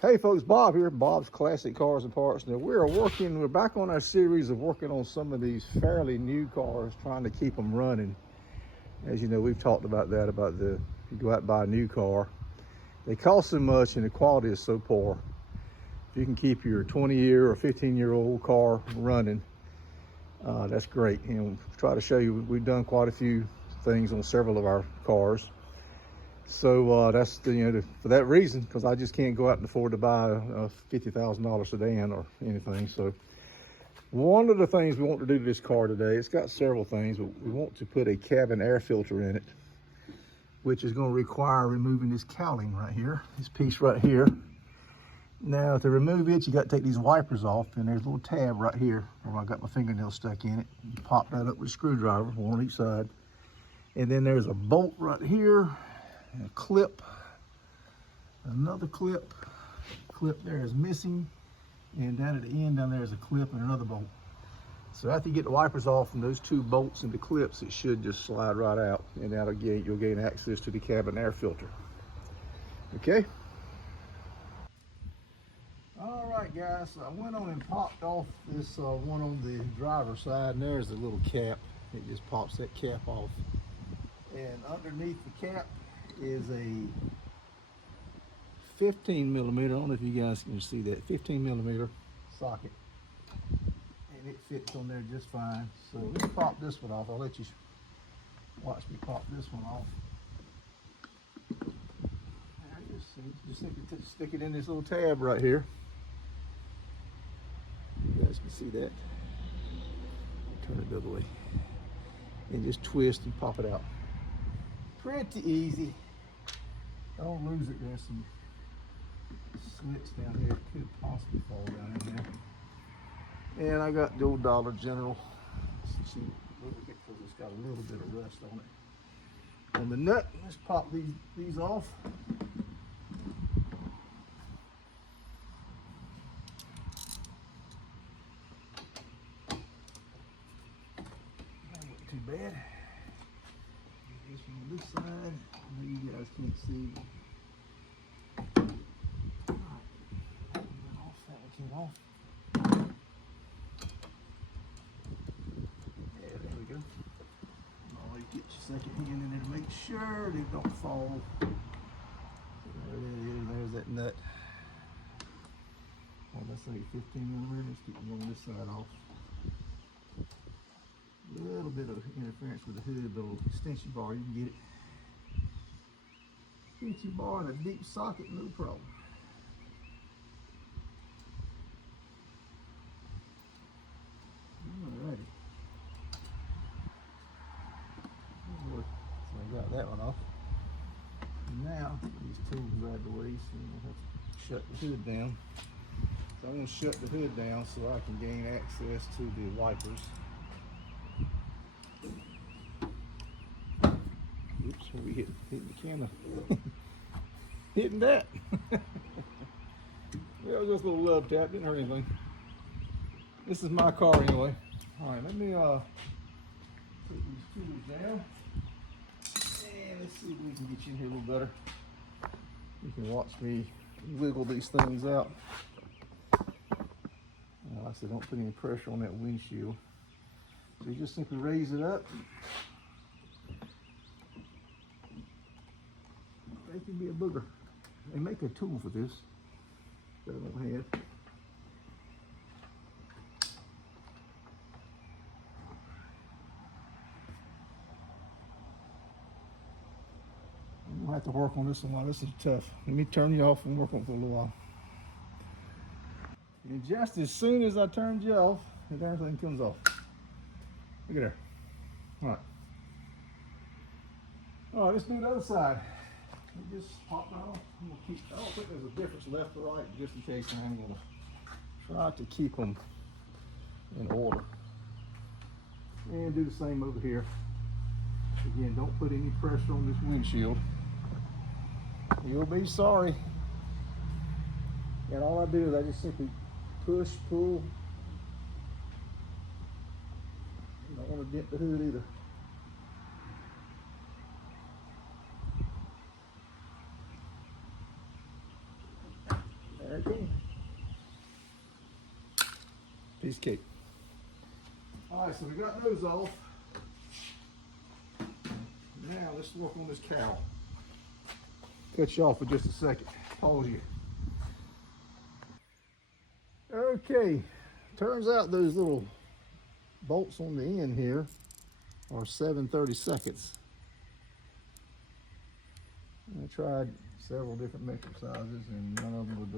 Hey folks, Bob here, Bob's Classic Cars and Parts. Now we're back on our series of working on some of these fairly new cars, trying to keep them running. As you know, we've talked about that, you go out and buy a new car. They cost so much and the quality is so poor. If you can keep your 20-year or 15-year-old car running, that's great. And we'll try to show you, we've done quite a few things on several of our cars. So that's for that reason, because I just can't go out and afford to buy a $50,000 sedan or anything. So one of the things we want to do to this car today, it's got several things, but we want to put a cabin air filter in it, which is going to require removing this cowling right here, this piece right here. Now to remove it, you got to take these wipers off, and there's a little tab right here where I got my fingernail stuck in it. You pop that up with a screwdriver, one on each side. And then there's a bolt right here, and a clip, another clip there is missing, and down at the end down there is a clip and another bolt. So after you get the wipers off from those two bolts and the clips, it should just slide right out, and you'll gain access to the cabin air filter. Okay. All right, guys, so I went on and popped off this one on the driver's side, and there's a little cap. It just pops that cap off, and underneath the cap is a 15mm, I don't know if you guys can see that, 15mm socket, and it fits on there just fine. So let's pop this one off. I'll let you watch me pop this one off. Just stick it in this little tab right here. You guys can see that. Turn it the other way, and just twist and pop it out. Pretty easy. Don't lose it. There's some slits down here. It could possibly fall down in there. And I got the old Dollar General. See, because it's got a little bit of rust on it. On the nut, let's pop these off. That wasn't too bad. This from this side, you guys can't see. Off. Yeah, there we go. Oh, you get your second hand in there to make sure they don't fall. There it is. There's that nut. Well, let's say 15mm. Let's keep going this side off. A little bit of interference with the hood, but a little extension bar, you can get it. Extension bar and a deep socket, no problem. Alrighty. So I got that one off. Now, these tools are out of the way, so we'll have to shut the hood down. So I'm going to shut the hood down so I can gain access to the wipers. Oops, we hit the camera. Hitting that. Well, just a little love tap, didn't hurt anything. This is my car anyway. All right, let me take these tools down. And let's see if we can get you in here a little better. You can watch me wiggle these things out. Like I said, don't put any pressure on that windshield. So you just simply raise it up. They can be a booger. They make a tool for this that I don't have. I'm gonna have to work on this one. This is tough. Let me turn you off and work on it for a little while. And just as soon as I turned you off, everything comes off. Look at there. All right. All right, let's do the other side. We just pop it off. I'm gonna keep, I don't think there's a difference left or right, just in case I'm gonna try to keep them in order. And do the same over here. Again, don't put any pressure on this windshield. You'll be sorry. And all I do is I just simply push, pull. You don't want to dent the hood either. There Cool. Piece of cake. All right, so we got those off. Now let's work on this cowl. Cut you off for just a second. Pause you. Okay, turns out those little bolts on the end here are 7/32. I tried several different metric sizes and none of them would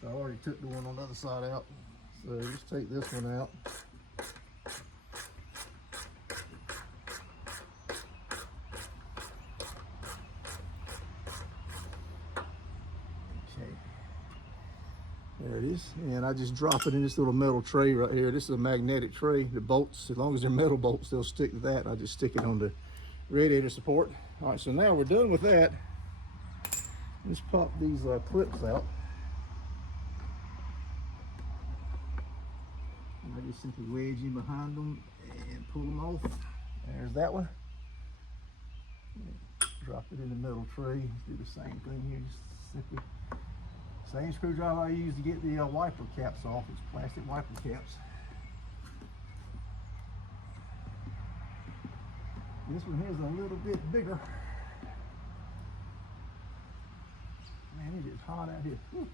so I already took the one on the other side out. So just take this one out. There it is, and I just drop it in this little metal tray right here. This is a magnetic tray. The bolts, as long as they're metal bolts, they'll stick to that. I just stick it on the radiator support. All right, so now we're done with that. Let's pop these clips out. And I just simply wedge in behind them and pull them off. There's that one. Drop it in the metal tray. Do the same thing here. Just simply. Same screwdriver I use to get the wiper caps off. It's plastic wiper caps. This one here is a little bit bigger. Man, it is hot out here. Whew.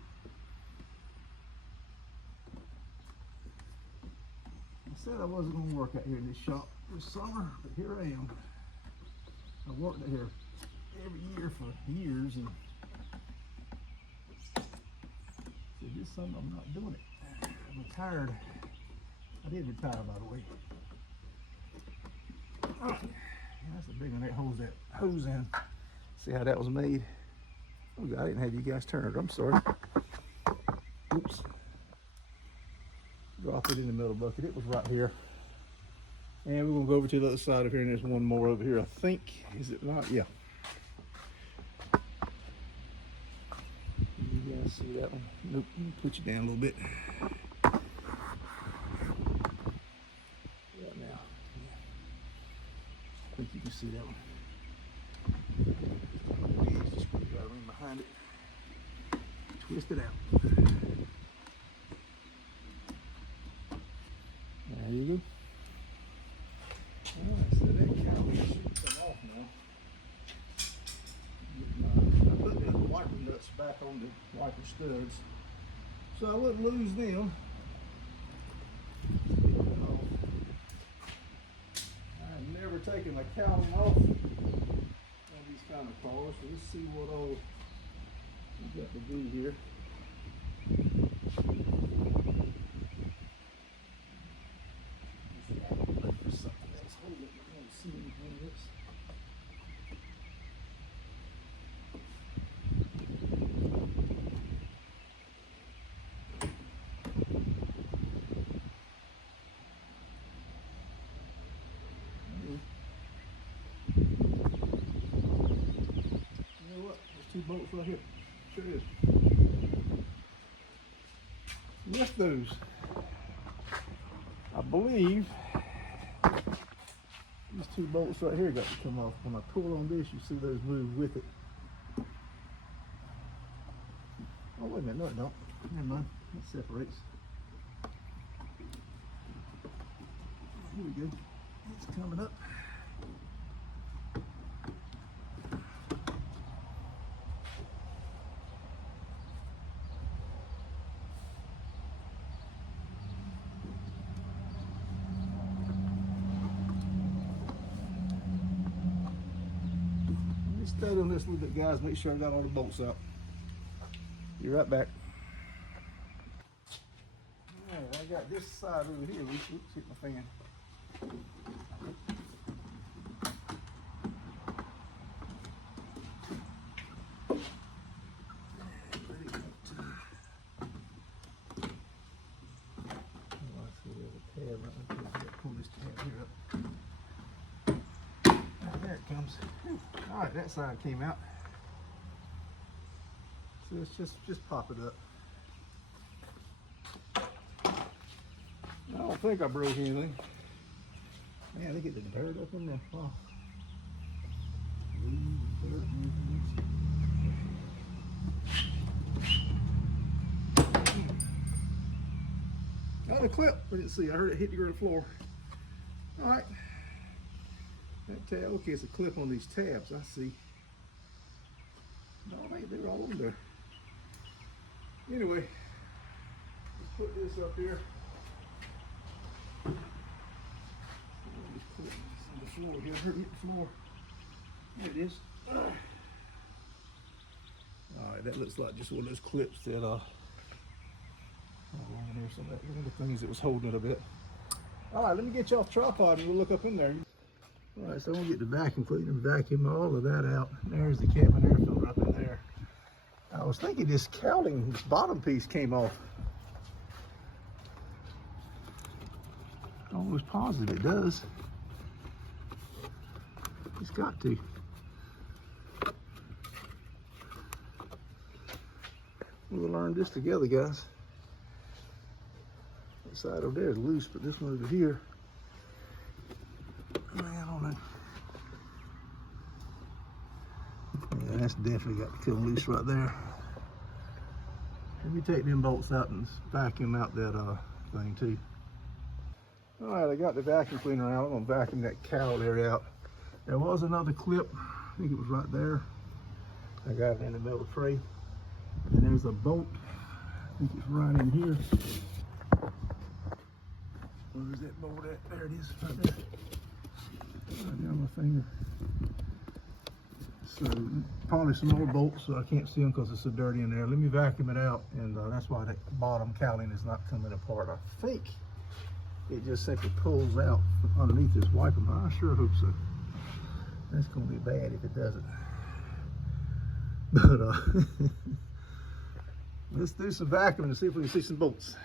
I said I wasn't going to work out here in this shop this summer, but here I am. I worked out here every year for years, and this summer I'm not doing it. I'm retired. I did retire, by the way. Oh, that's a big one. That holds that hose in. See how that was made? Oh, I didn't have you guys turn it. I'm sorry. Oops. Drop it in the middle bucket. It was right here. And we're going to go over to the other side of here, and there's one more over here, I think. Is it not? Yeah. You guys see that one? Nope. Let me put you down a little bit. Right now. Yeah. I think you can see that one. Just screwdriver in behind it. Twist it out. There you go. Alright, so that cowl should come off now. I put the wiper nuts back on the wiper studs so I wouldn't lose them. I've never taken the cowling off on these kind of cars, so let's see what all we got to do here. Two bolts right here. Sure is. Lift those. I believe these two bolts right here got to come off. When I pull on this, you see those move with it. Oh, wait a minute. No, it don't. Never mind. That separates. Here we go. It's coming up. Stay on this a little bit, guys. Make sure I got all the bolts out. Be right back. Alright, I got this side over here. Oops, hit my fan. Pull this tab here up. There it comes. All right, that side came out. So let's just pop it up. I don't think I broke anything. Man, they get the dirt up in there. Oh. on the clip. I didn't see. I heard it hit the floor. All right. That tab. Okay, it's a clip on these tabs. I see. No, they're all on there. Anyway, let's put this up here. Just put it on the floor here. I heard it hit the floor. There it is. All right, that looks like just one of those clips that along there. So that's one of the things that was holding it a bit. All right, let me get you off the tripod and we'll look up in there. All right, so I'm gonna get the vacuum cleaner and vacuum all of that out. There's the cabin air filter up in there. I was thinking this cowling, this bottom piece came off. Almost positive it does. It's got to. We'll learn this together, guys. That side over there is loose, but this one over here, man, I don't know. Yeah, that's definitely got to come loose right there. Let me take them bolts out and vacuum out that thing too. All right, I got the vacuum cleaner out. I'm gonna vacuum that cowl area out. There was another clip, I think it was right there. I got it in the middle of the tray. And there's a bolt, I think it's right in here. Where's that bolt at? There it is, right there. Right down my finger. So probably some more bolts, so I can't see them because it's so dirty in there. Let me vacuum it out, and that's why that bottom cowling is not coming apart. I think it just simply pulls out from underneath this wiper. I sure hope so. That's gonna be bad if it doesn't. But let's do some vacuuming and see if we can see some bolts.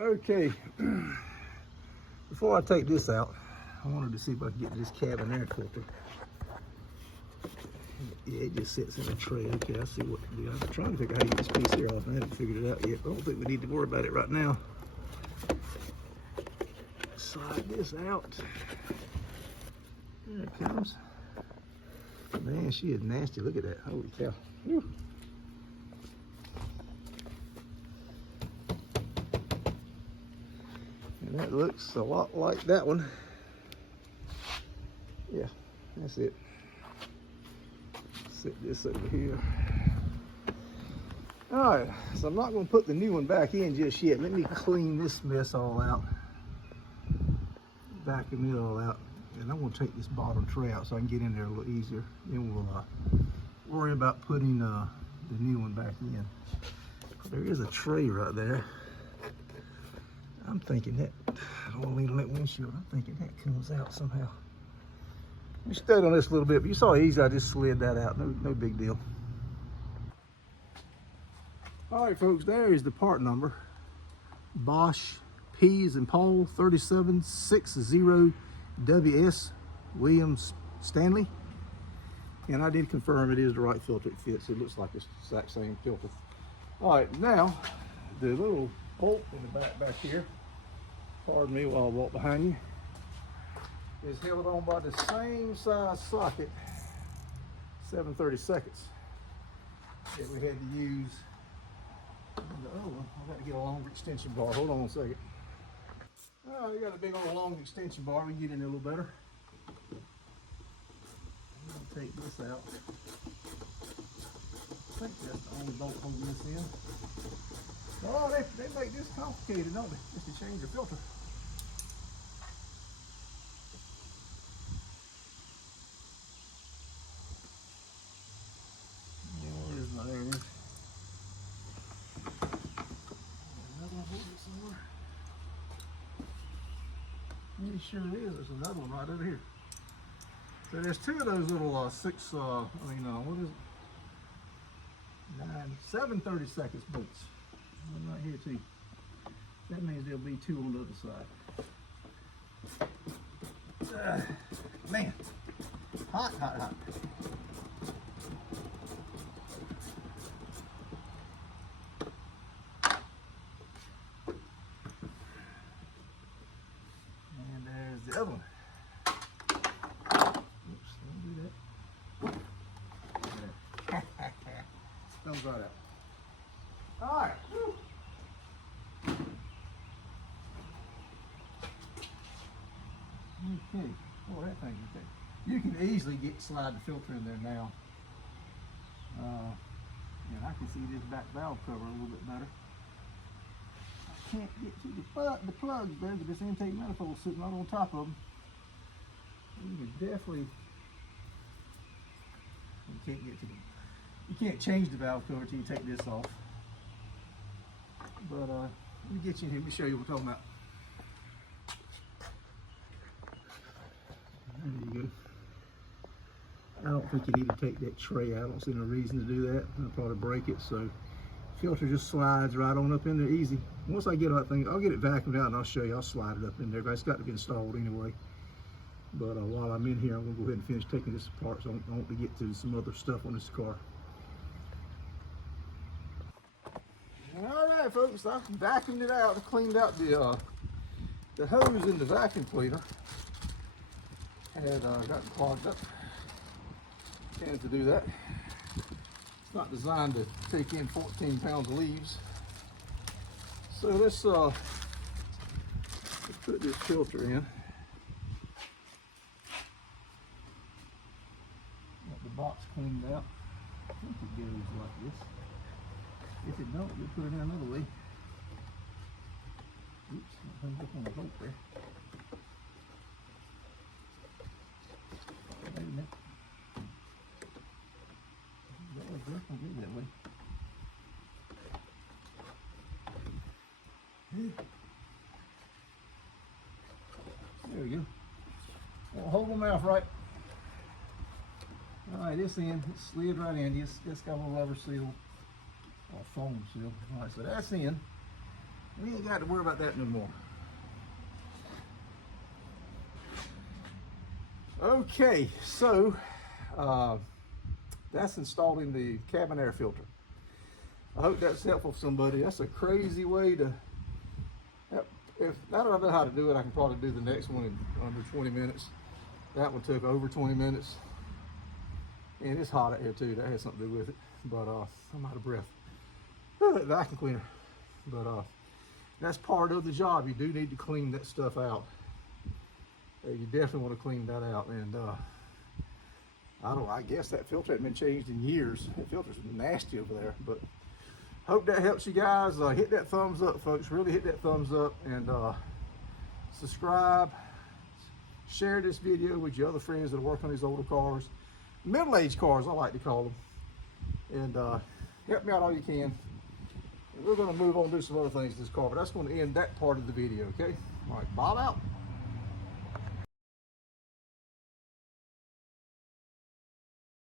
Okay, before I take this out, I wanted to see if I could get this cabin air filter. Yeah, it just sits in a tray. Okay, I see what to do. I'm trying to figure out how to get this piece here off. I haven't figured it out yet, but I don't think we need to worry about it right now. Slide this out. There it comes. Man, she is nasty. Look at that. Holy cow. Whew. And that looks a lot like that one. Yeah, that's it. Set this over here. All right, so I'm not going to put the new one back in just yet. Let me clean this mess all out, vacuum it all out, and I'm going to take this bottom tray out so I can get in there a little easier. Then we'll worry about putting the new one back in. There is a tray right there. I'm thinking that, I don't want to lean on that windshield. I'm thinking that comes out somehow. We stayed on this a little bit, but you saw how easy I just slid that out. No big deal. All right, folks, there is the part number. Bosch P's and Paul 3760WS Williams Stanley. And I did confirm it is the right filter. It fits. It looks like it's the exact same filter. All right, now the little bolt in the back here, pardon me while I walk behind you, is held on by the same size socket, 7/32 that we had to use. Oh, I've got to get a longer extension bar. Hold on a second. Oh, we got a big old long extension bar. We can get in there a little better. I'm going to take this out. I think that's the only bolt holding this in. Oh, they make this complicated, don't they? Just to change your filter. Yeah, where is my, there it is. Another one holding it somewhere. Pretty sure it is. There's another one right over here. So there's two of those little what is it? 7/32 bolts. One right here too. That means there'll be two on the other side. Man, hot. And there's the other one. Oops, don't do that. Comes right out. All right. Woo. Okay. Oh, that thing is there. You can easily slide the filter in there now. And I can see this back valve cover a little bit better. I can't get to the plugs there, but this intake manifold sitting right on top of them. You can definitely. You can't get to them. You can't change the valve cover until you take this off. But let me get you in here. Let me show you what we're talking about. There you go. I don't think you need to take that tray out. I don't see no reason to do that. I'll probably break it. So filter just slides right on up in there easy. Once I get that thing, I'll get it vacuumed out and I'll show you. I'll slide it up in there. It's got to be installed anyway. But while I'm in here, I'm going to go ahead and finish taking this apart so I want to get to some other stuff on this car. All right, folks, I vacuumed it out. I cleaned out the hose in the vacuum cleaner. Had got clogged up. Tends to do that. It's not designed to take in 14 pounds of leaves. So let's put this filter in. Got the box cleaned out. I think it goes like this. If it don't, we'll put it in another way. Oops, I hung up on the bolt there. Wait a minute. That was definitely that way. There we go. Well, hold my mouth right. All right, this end, it slid right in. It's got a little rubber seal. Or foam seal. All right, so that's in. We ain't got to worry about that no more. Okay, so that's installing the cabin air filter. I hope that's helpful for somebody. That's a crazy way to. If now that I know how to do it, I can probably do the next one in under 20 minutes. That one took over 20 minutes. And it's hot out here too. That has something to do with it. But I'm out of breath. Vacuum cleaner. But that's part of the job. You do need to clean that stuff out. You definitely want to clean that out. And I guess that filter hasn't been changed in years. That filter's nasty over there. But Hope that helps you guys. Hit that thumbs up, folks. Really hit that thumbs up, and subscribe. Share this video with your other friends that work on these older cars, middle-aged cars, I like to call them. And help me out all you can. And we're going to move on and do some other things to this car, but that's going to end that part of the video, okay? All right, Bob out.